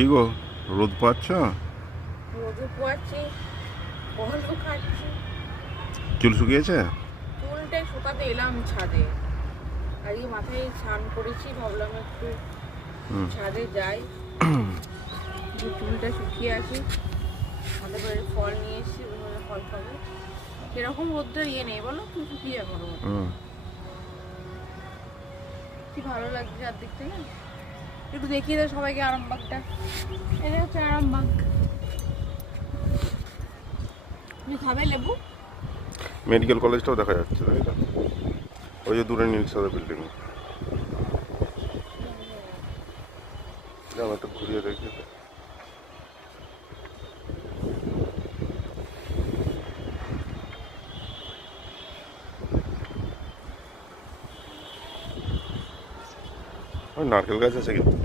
কি গো, রোদ পাচ্ছ? রোদও পোয়াচ্ছি, ফলও খাচ্ছি। চুল শুকিয়েছে? চুলটাই শুকাতে এলাম ছাদে। আজকে মাথায় স্নান করেছি, ভাবলাম একটু ছাদে যাই, যে চুলটা শুকিয়ে আসি। হাতে করে ফল নিয়ে এসেছি, ওইভাবে ফল খাবো। সেরকম রোদ্রের ইয়ে নেই বলো, তুই শুকিয়ে যাবো। কি ভালো লাগছে চারদিক থেকে। একটু দেখিয়ে দাও সবাইকে আরামবাগটা। এটা হচ্ছে আরামবাগ। তুমি খাবে লেবু? মেডিকেল কলেজটাও দেখা যাচ্ছে, তাই তো? ওই যে দূরে নীল সাদা বিল্ডিং। যাও একটু ঘুরিয়ে দেখিয়ে দে। ওই নারকেল গাছ আছে কিন্তু।